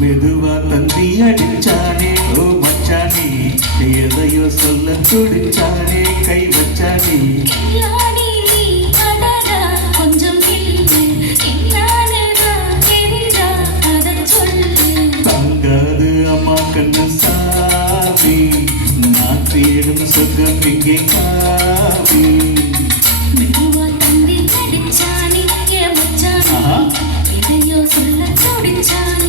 மெதுவா தந்தி அடிச்சானே ஓ மச்சானே எதையோ சொல்ல துடிச்சானே கை வச்சானே தங்காது அம்மா கண்ணு சாவி நான் தேடும் சுகம் இங்கே காவி சொல்ல துடிச்சானே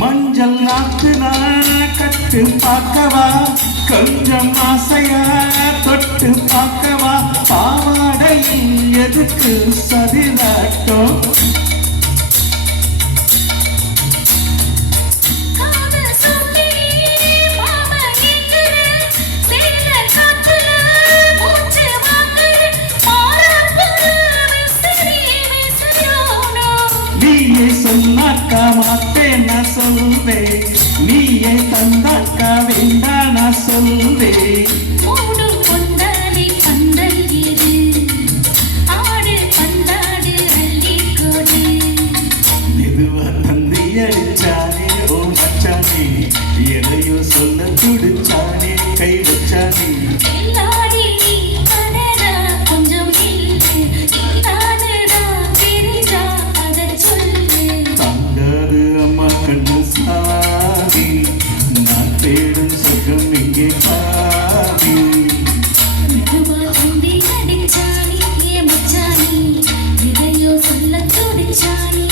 மஞ்சள் நாத்துனா கட்டு பார்க்கவா கொஞ்சம் ஆசையா தொட்டு பார்க்கவா பாவாடையில் எதுக்கு சதிலாட்டம் நீயே சொன்னாக்கா மாட்டேன் நான் சொல்வேன் நீயே தந்தாக்கா வேண்டா நான் சொல்வேன் மெதுவா தந்தி அடிச்சானே ஓ மச்சானே எதையோ சொல்ல துடிச்சானே கை வச்சானே கண்ணு சாவி நான் தேடும் சுகம் இங்கே காவி சொல்ல துடிச்சானே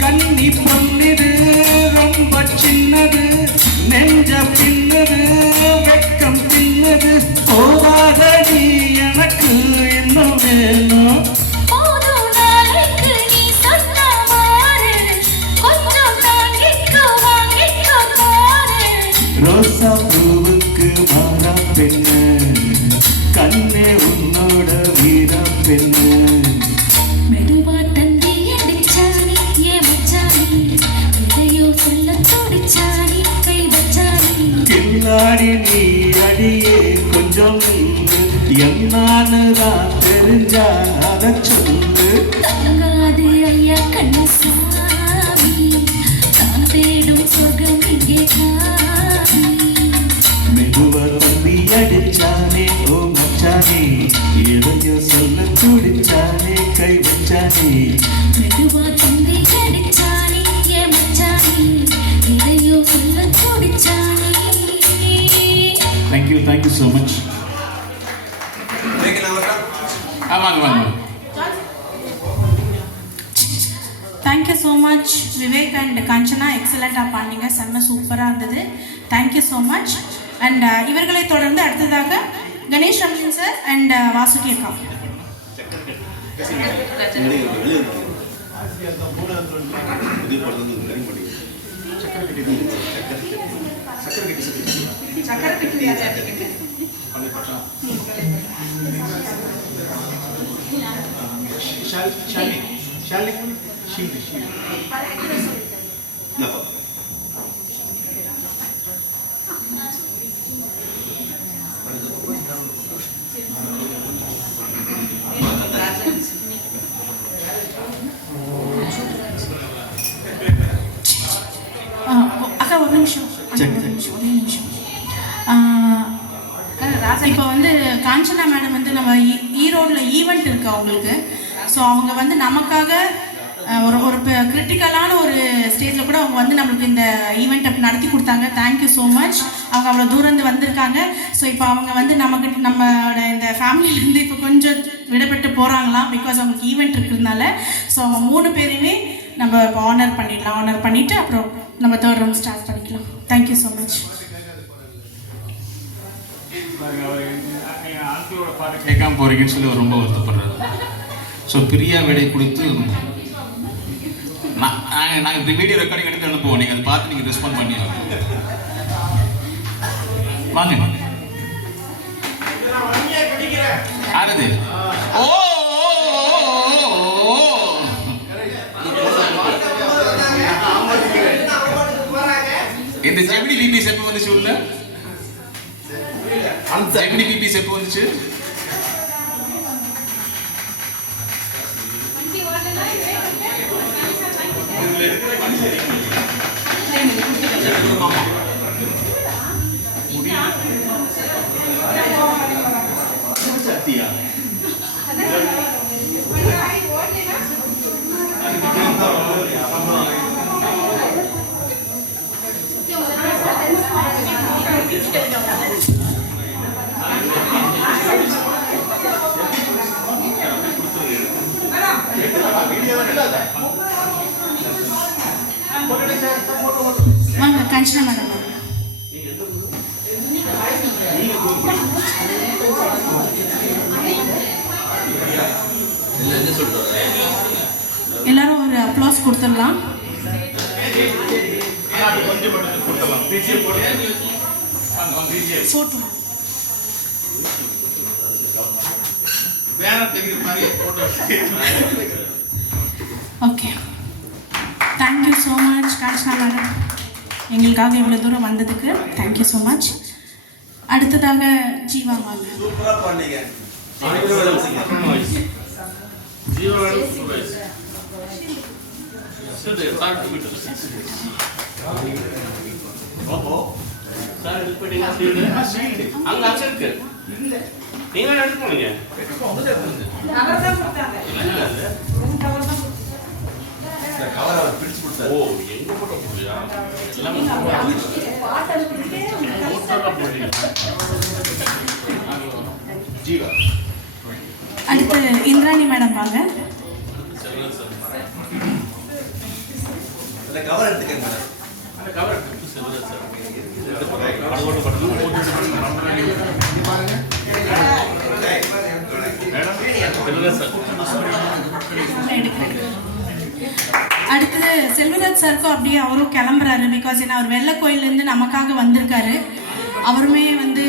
கண்ணி பொன்னிது ரொம்ப சின்னது நெஞ்ச பின்னது வெக்கம் பின்னது போவாதடி எனக்கு இன்னும் வேணும் ரோசா பூவுக்கு மாறா பெண்ணு கண்ணே உன்னோட வீரா பெண்ணு கில்லாடி நீ அடியே கொஞ்சம் என்னானுதான் தெரிஞ்சா அத சொல்லு ஐயா கண்ணு சாமி நான் தேடும் சொர்க்கம் இங்கே காவி மெதுவா தம்பி அடிச்சானே ஓ மச்சானே எதையோ சொல்ல துடிச்சானே கை வச்சானே மெதுவா தம்பி அடிச்சானே ஏ மச்சானே எதையோ சொல்ல துடிச்சானே. Thank you so much. வாங்க வாங்க. Thank you so much Vivek and Kanchana, எக்ஸலண்ட்டாக பாடினீங்க, செம்ம சூப்பராக இருந்தது. Thank you so much. அண்ட் இவர்களை தொடர்ந்து அடுத்ததாக கணேஷ் ரமன் சார் அண்ட் வாசுகி அக்கா. ஒரு நிமிஷம் சரி. ஒரே நிமிஷம் இப்போ வந்து காஞ்சனா மேடம் வந்து நம்ம ஈரோடில் ஈவெண்ட் இருக்கு அவங்களுக்கு. ஸோ அவங்க வந்து நமக்காக ஒரு ஒரு கிரிட்டிக்கலான ஒரு ஸ்டேஜில் கூட அவங்க வந்து நம்மளுக்கு இந்த ஈவெண்ட்டை நடத்தி கொடுத்தாங்க. Thank you so much. அவங்க அவ்வளோ தூரம் வந்திருக்காங்க. ஸோ இப்போ அவங்க வந்து நம்மளோட இந்த ஃபேமிலியிலேருந்து இப்போ கொஞ்சம் விடப்பட்டு போகிறாங்களாம். பிகாஸ் அவங்களுக்கு ஈவெண்ட் இருக்கிறதுனால. ஸோ அவங்க 3 பேரையுமே நம்ம இப்போ ஆனர் பண்ணிடலாம். ஆனர் பண்ணிவிட்டு அப்புறம் நம்ம 3rd ரவுண்ட் ஸ்டார்ட் பண்ணிக்கலாம். Thank you so much. ஆட்களோட பாட்டு கேட்காம போறீங்கன்னு சொல்லி அவர் ரொம்ப வருத்தப்படுறாரு. ஸோ பிரியா விடை கொடுத்து நாங்கள் வீடியோ ரெக்கார்டிங் எடுத்து அனுப்புவோம். நீங்கள் அதை பார்த்து நீங்கள் ரெஸ்பாண்ட் பண்ணி வாங்க. ஆனது ஓ இந்த ஜெமினி பிபிஸ் எப்போ வந்துச்சு உள்ள? ஜெமினி பிபிஸ் எப்போ வந்துச்சு? வாங்க காஞ்சனா மேடம். எல்லாரும் ஒரு அப்ளாஸ் கொடுத்துடலாம். Photo okay. Thank you so much Kanchana madam, எங்களுக்காக இவ்வளோ தூரம் வந்ததுக்கு தேங்க்யூ ஸோ மச். அடுத்ததாக ஜீவா வாங்க. அடுத்து இந்திராணி மேடம் வாங்க. அடுத்தது செல்வராஜ் சாருக்கும் அப்படியே அவரும் கிளம்புறாரு. பிகாஸ் ஏன்னா அவர் வெள்ளை கோயிலேருந்து நமக்காக வந்திருக்காரு. அவருமே வந்து